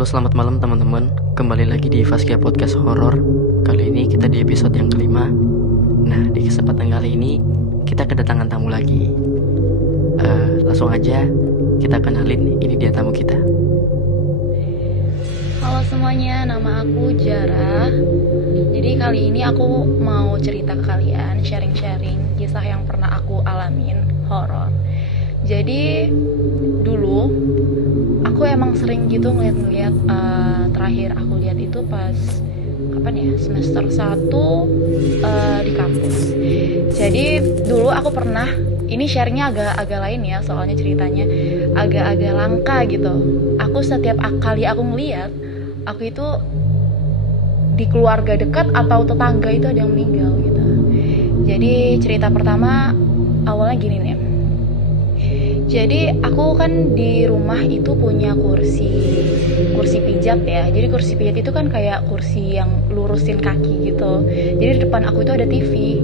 Halo, selamat malam teman-teman. Kembali lagi di Faskia Podcast Horor. Kali ini kita di episode yang kelima. Nah, di kesempatan kali ini kita kedatangan tamu lagi. Langsung aja kita kenalin, ini dia tamu kita. Halo semuanya, nama aku Jara. Jadi kali ini aku mau cerita ke kalian, sharing-sharing kisah yang pernah aku alamin, horor. Jadi dulu aku emang sering gitu ngeliat-ngeliat, terakhir aku lihat itu pas kapan ya, semester 1 di kampus. Jadi dulu aku pernah, ini sharingnya agak lain ya, soalnya ceritanya agak langka gitu. Aku setiap kali aku ngeliat, aku itu di keluarga dekat atau tetangga itu ada yang meninggal gitu. Jadi cerita pertama awalnya gini nih. Jadi aku kan di rumah itu punya kursi pijat ya. Jadi kursi pijat itu kan kayak kursi yang lurusin kaki gitu. Jadi di depan aku itu ada TV.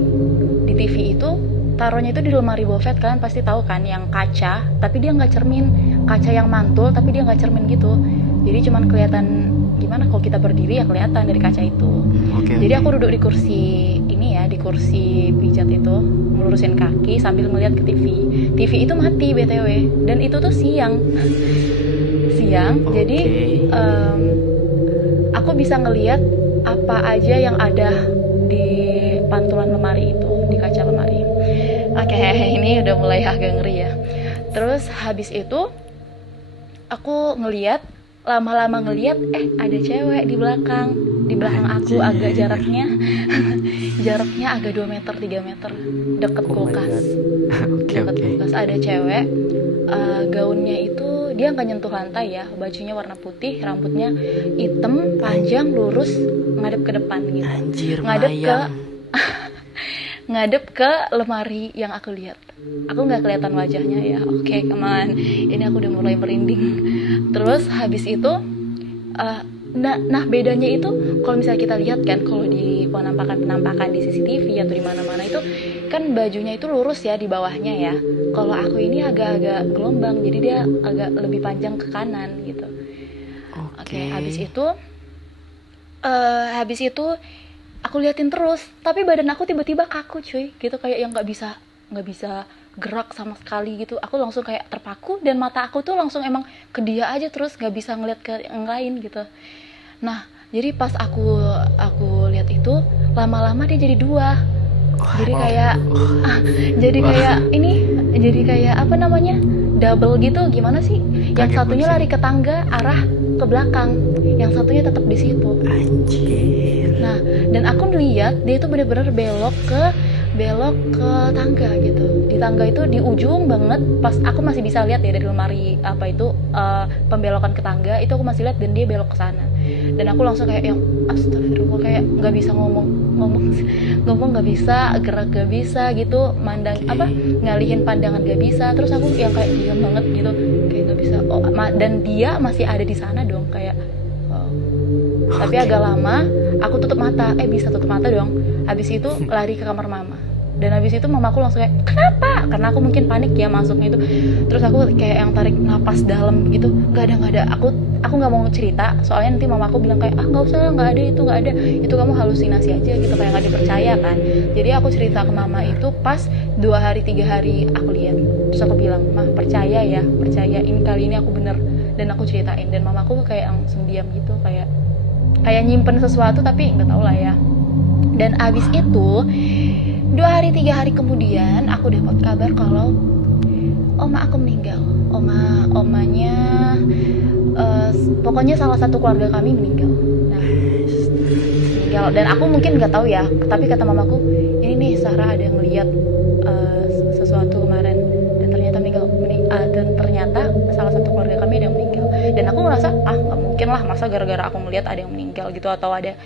Di TV itu taruhnya itu di lemari buffet, kalian pasti tahu kan, yang kaca tapi dia nggak cermin, kaca yang mantul tapi dia nggak cermin gitu. Jadi cuman kelihatan gimana kalau kita berdiri ya, kelihatan dari kaca itu. Jadi aku duduk di kursi ini ya, di kursi pijat itu, melurusin kaki sambil ngeliat ke TV. TV itu mati BTW, dan itu tuh siang. Jadi aku bisa ngeliat apa aja yang ada di pantulan lemari itu, di kaca lemari. Oke, ini udah mulai agak ngeri ya. Terus habis itu aku lama-lama ngeliat ada cewek di belakang aku, agak jaraknya agak 2 meter 3 meter, deket kulkas. Kulkas ada cewek, gaunnya itu dia nggak nyentuh lantai ya, bajunya warna putih, rambutnya hitam panjang lurus, ngadep ke depan gitu. Anjir, ngadep ke lemari yang aku lihat. Aku nggak kelihatan wajahnya ya. Oke, come on. Ini aku udah mulai merinding. Terus habis itu, nah bedanya itu kalau misalnya kita lihat kan, kalau di penampakan di CCTV atau di mana-mana itu kan bajunya itu lurus ya di bawahnya ya. Kalau aku ini agak-agak gelombang, jadi dia agak lebih panjang ke kanan gitu. Oke, habis itu aku liatin terus, tapi badan aku tiba-tiba kaku cuy, gitu, kayak yang nggak bisa gerak sama sekali gitu. Aku langsung kayak terpaku, dan mata aku tuh langsung emang ke dia aja, terus nggak bisa ngeliat ke yang lain gitu. Nah, jadi pas aku lihat itu, lama-lama dia jadi 2. Jadi kayak apa namanya, double gitu, gimana sih? Yang satunya lari ke tangga arah ke belakang, yang satunya tetap di situ. Anjir. Nah, dan aku lihat dia itu benar-benar belok ke tangga gitu. Di tangga itu di ujung banget, pas aku masih bisa lihat ya dari lemari pembelokan ke tangga itu, aku masih lihat, dan dia belok ke sana. Dan aku langsung kayak yang astagfirullah, kayak nggak bisa ngomong nggak bisa, gerak nggak bisa gitu, ngalihin pandangan nggak bisa. Terus aku yang kayak diam banget gitu, kayak nggak bisa. Dan dia masih ada di sana dong, kayak wow. Tapi agak lama aku bisa tutup mata dong. Habis itu lari ke kamar mama, dan habis itu mamaku langsung kayak, kenapa? Karena aku mungkin panik ya masuknya itu. Terus aku kayak yang tarik napas dalam gitu, nggak ada. Aku nggak mau cerita, soalnya nanti mamaku bilang kayak, nggak usah, nggak ada, itu kamu halusinasi aja gitu, kayak nggak dipercaya kan. Jadi aku cerita ke mama itu pas 2 hari 3 hari aku lihat. Terus aku bilang, mah percaya, ini kali ini aku bener. Dan aku ceritain, dan mamaku kayak langsung diam gitu, kayak nyimpen sesuatu, tapi nggak tahu lah ya. Dan abis itu 2 hari 3 hari kemudian aku dapat kabar kalau oma aku meninggal. Omanya pokoknya salah satu keluarga kami meninggal. Nah, meninggal, dan aku mungkin nggak tahu ya, tapi kata mamaku, ini nih Sarah ada yang ngeliat sesuatu kemarin, dan ternyata dan ternyata salah satu keluarga kami ada yang meninggal. Dan aku ngerasa nggak mungkin lah, masa gara-gara aku ngeliat ada yang meninggal gitu, atau ada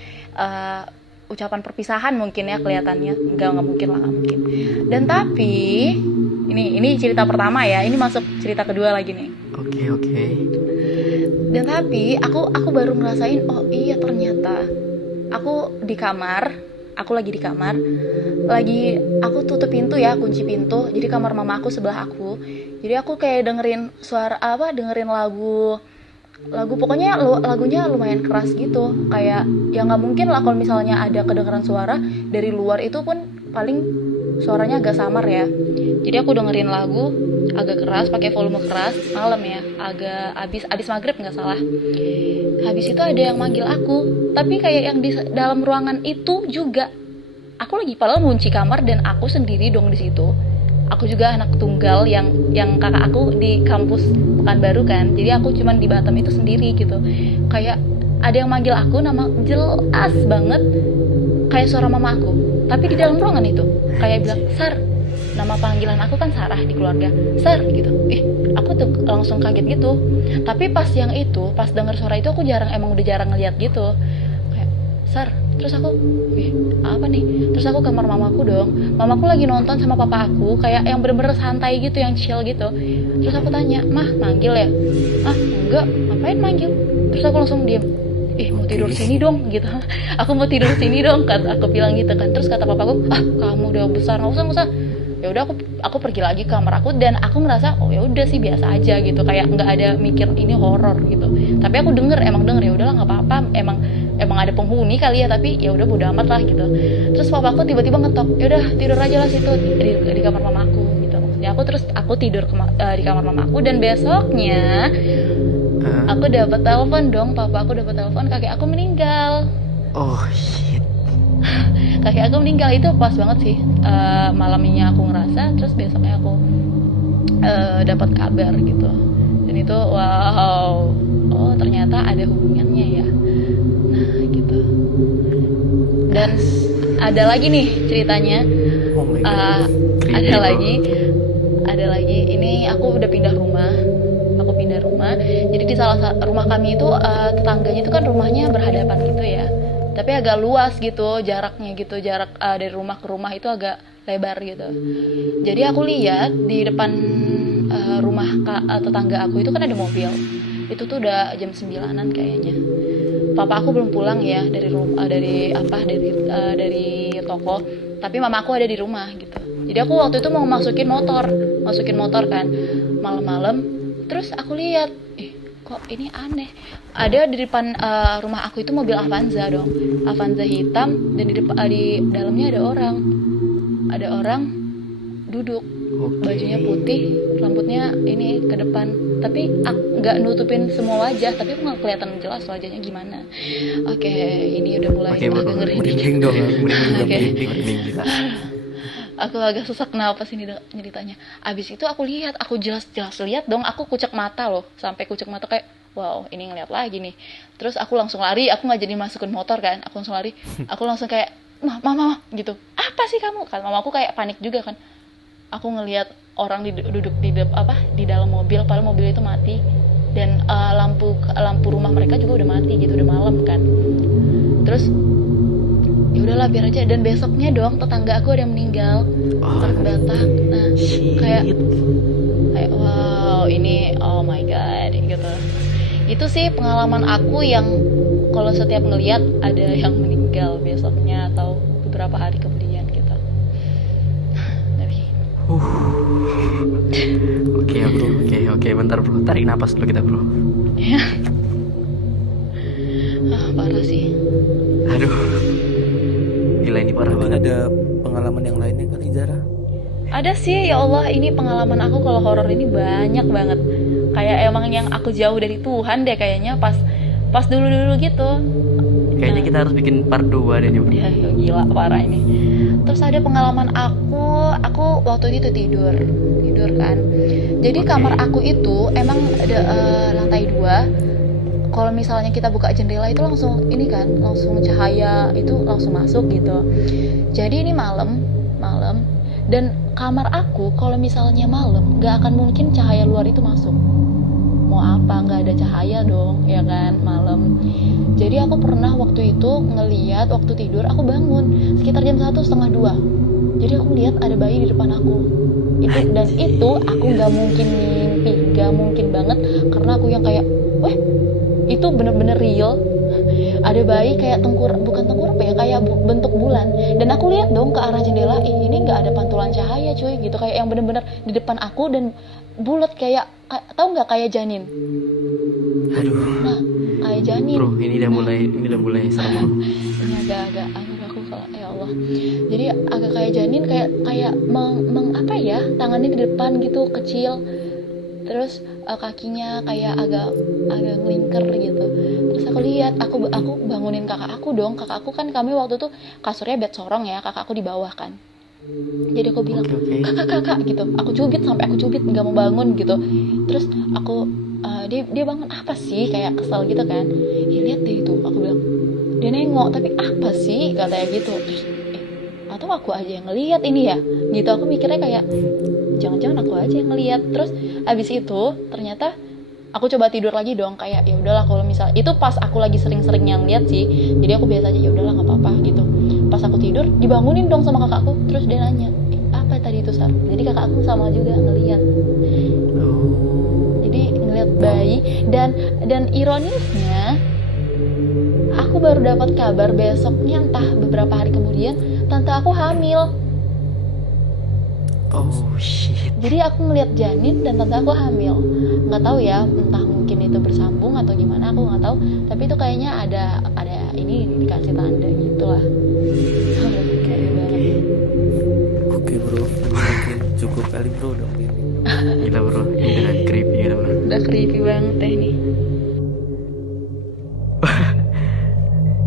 ucapan perpisahan mungkin ya kelihatannya. Nggak mungkin. Dan tapi ini cerita pertama ya, ini masuk cerita kedua lagi nih. Oke. Dan tapi aku baru ngerasain, oh iya, ternyata aku lagi di kamar, aku tutup pintu ya, kunci pintu. Jadi kamar mama aku sebelah aku. Jadi aku kayak dengerin lagu pokoknya lagunya lumayan keras gitu, kayak ya nggak mungkin lah kalau misalnya ada kedengaran suara dari luar, itu pun paling suaranya agak samar ya. Jadi aku dengerin lagu agak keras, pakai volume keras, malam ya, agak abis maghrib nggak salah. Habis itu ada yang manggil aku, tapi kayak yang di dalam ruangan itu juga. Aku lagi padahal ngunci kamar dan aku sendiri dong di situ. Aku juga anak tunggal yang kakak aku di kampus Pekanbaru kan. Jadi aku cuman di Batam itu sendiri gitu. Kayak ada yang manggil aku, nama jelas banget kayak suara mama aku. Tapi di dalam ruangan itu kayak bilang, "Sar." Nama panggilan aku kan Sarah di keluarga. "Sar," gitu. Aku tuh langsung kaget gitu. Tapi pas yang itu, pas denger suara itu aku udah jarang ngeliat gitu. Kayak, "Sar." Terus aku, apa nih? Terus aku kamar mamaku dong. Mamaku lagi nonton sama papa aku, kayak yang bener-bener santai gitu, yang chill gitu. Terus aku tanya, "Mah, manggil ya?" "Ah, enggak, ngapain manggil?" Terus aku langsung diem. Mau tidur sini dong gitu. Aku mau tidur sini dong, aku bilang gitu kan. Terus kata papaku, "Kamu udah besar, nggak usah." Ya udah, aku pergi lagi ke kamar aku, dan aku ngerasa ya udah sih, biasa aja gitu, kayak nggak ada mikir ini horor gitu. Tapi aku emang denger, ya udahlah nggak apa-apa, emang ada penghuni kali ya, tapi ya udah bodo amat lah gitu. Terus papaku tiba-tiba ngetok, "Ya udah tidur aja lah situ di kamar mamaku," gitu. Maksudnya aku tidur di kamar mamaku, dan besoknya aku dapat telepon dong, papa aku dapat telepon kakek aku meninggal. Oh shit. Kakek aku meninggal itu pas banget sih. Malamnya aku ngerasa, terus besoknya aku dapat kabar gitu. Dan itu wow, oh ternyata ada hubungannya ya. Nah gitu. Dan ada lagi nih ceritanya. Oh my God. Ada lagi. Ini aku udah pindah rumah. Jadi di salah rumah kami itu tetangganya itu kan rumahnya berhadapan gitu ya. Tapi agak luas gitu jaraknya gitu, jarak dari rumah ke rumah itu agak lebar gitu. Jadi aku lihat di depan rumah tetangga aku itu kan ada mobil. Itu tuh udah jam 9-an kayaknya. Papa aku belum pulang ya dari toko, tapi mama aku ada di rumah gitu. Jadi aku waktu itu mau masukin motor kan, malam-malam. Terus aku lihat, kok ini aneh. Ada di depan rumah aku itu mobil Avanza dong, Avanza hitam, dan di dalamnya ada orang duduk. Bajunya putih, rambutnya ini ke depan, tapi nggak nutupin semua wajah, tapi aku nggak kelihatan jelas wajahnya gimana. Oke, ini udah mulai agak ngeri. Merinding dong, merinding kita. Aku agak sesak napas ini ceritanya. Abis itu aku jelas lihat dong, aku kucek mata loh, sampai kucek mata kayak, wow, ini ngeliat lagi nih. Terus aku langsung lari, aku nggak jadi masukin motor kan, aku langsung lari, aku langsung kayak, mama gitu, apa sih kamu? Kan mama aku kayak panik juga kan. Aku ngelihat orang duduk di dalam mobil, padahal mobil itu mati, dan lampu rumah mereka juga udah mati gitu, udah malam kan. Terus ya udahlah biar aja. Dan besoknya dong tetangga aku ada yang meninggal, orang Batak. Nah kayak wow, ini oh my god gitu. Itu sih pengalaman aku yang kalau setiap ngelihat ada yang meninggal besoknya atau beberapa hari kemudian gitu. Oke, bentar bro, tarik napas dulu kita bro. Ya. Parah sih. Aduh, gila ini parah banget. Ada pengalaman yang lainnya kali Zara? Ada sih, ya Allah, ini pengalaman aku kalau horor ini banyak banget. Kayak emang yang aku jauh dari Tuhan deh kayaknya pas dulu gitu. Kayaknya kita harus bikin part 2 deh nih bro. Ya gila parah ini. Terus ada pengalaman aku waktu itu tidur kan. Jadi kamar aku itu emang ada lantai 2. Kalau misalnya kita buka jendela itu langsung cahaya itu langsung masuk gitu. Jadi ini malam, dan kamar aku kalau misalnya malam nggak akan mungkin cahaya luar itu masuk. Mau apa, nggak ada cahaya dong ya kan, malam. Jadi aku pernah waktu itu ngeliat waktu tidur, aku bangun sekitar jam 1:30. Jadi aku lihat ada bayi di depan aku. Itu aku nggak mungkin mimpi, nggak mungkin banget, karena aku yang kayak, weh, itu bener-bener real. Ada bayi kayak bukan tengkurap ya, kayak bentuk bulan. Dan aku lihat dong ke arah jendela, ini nggak ada pantulan cahaya cuy, gitu, kayak yang bener-bener di depan aku dan bulat kayak tahu nggak, kayak janin. Aduh. kayak janin. Bro, ini udah mulai serem bro. Ini agak aku kalau ya Allah. Jadi agak kayak janin, kayak apa ya, tangannya di depan gitu kecil. Terus kakinya kayak agak ngelingker gitu. Terus aku lihat, aku bangunin kakak aku dong. Kakak aku kan, kami waktu itu kasurnya bed sorong ya, kakak aku di bawah kan. Jadi aku bilang, Oke. kakak gitu. Aku cubit nggak mau bangun gitu. Terus aku dia bangun, apa sih, kayak kesel gitu kan. Ya lihat deh itu, aku bilang. Dia nengok, tapi apa sih katanya gitu. Terus atau aku aja yang ngelihat ini ya gitu. Aku mikirnya kayak jangan-jangan aku aja yang ngelihat. Terus abis itu ternyata aku coba tidur lagi dong, kayak ya udahlah, kalau misal itu pas aku lagi sering-sering yang lihat sih, jadi aku biasa aja, ya udahlah nggak apa-apa gitu. Pas aku tidur dibangunin dong sama kakakku. Terus dia nanya, apa tadi itu Sar? Jadi kakak aku sama juga ngelihat. Jadi ngelihat bayi. Dan ironisnya aku baru dapat kabar besoknya, entah beberapa hari kemudian, tante aku hamil. Oh shit. Jadi aku ngelihat janin dan tante aku hamil. Nggak tahu ya, entah mungkin itu bersambung atau gimana, aku nggak tahu. Tapi itu kayaknya ada ini dikasih tanda gitulah. Kayak banget. Oke bro, mungkin cukup kali bro dong ini. Gila bro, ini udah creepy gitu bro. Udah creepy banget teh nih.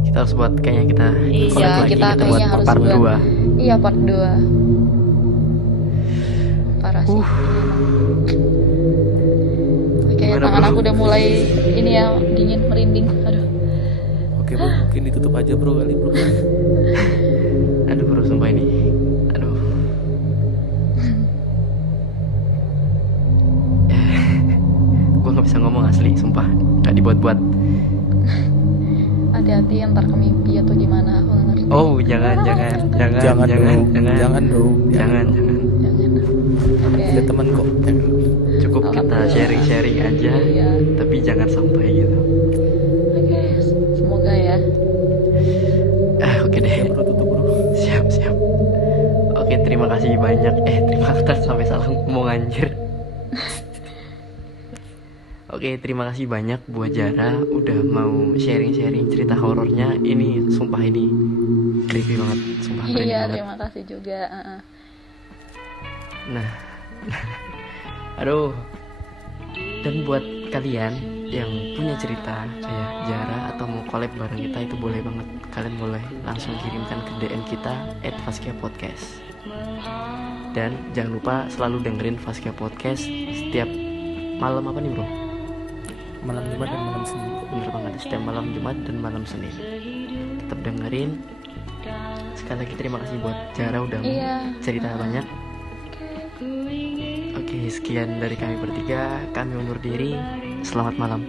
Kita harus buat kayaknya kita Iya, collab lagi, kita buat kayaknya harus part buat. 2. Iya, part 2. Parah sih. Oke, Gimana, tangan bro? aku udah mulai ini ya, dingin, merinding. Aduh. Oke bro, mungkin ditutup aja bro kali bro. Aduh bro, sumpah ini. Aduh. Gue nggak bisa ngomong asli, sumpah. Gak dibuat-buat. Hati-hati ntar ke mimpi atau gimana, aku nggak ngerti. Oh jangan. Jangan dong. Jangan. Oke. Kita teman kok. Jangan. Cukup kita Alhamdulillah. sharing aja, Iya. tapi jangan sampai gitu. Oke, semoga ya. Oke deh. Ya bro, tutup bro. Siap. Oke, terima kasih banyak. Terima kasih sampai salah ngomong anjir. Oke, terima kasih banyak buat Jara udah mau sharing cerita horornya. Ini sumpah ini creepy banget, sumpah keren Iya, banget. terima kasih juga. Nah, aduh. Dan buat kalian yang punya cerita kayak Jara atau mau collab bareng kita, itu boleh banget. Kalian boleh langsung kirimkan ke DM kita @faskia_podcast. Dan jangan lupa selalu dengerin Faskia Podcast setiap malam apa nih bro? Malam Jumat dan malam Senin kok. Bener banget, setiap malam Jumat dan malam Senin. Tetap dengerin. Sekali lagi terima kasih buat Jara udah Iya. cerita banyak. Oke, sekian dari kami bertiga. Kami undur diri. Selamat malam.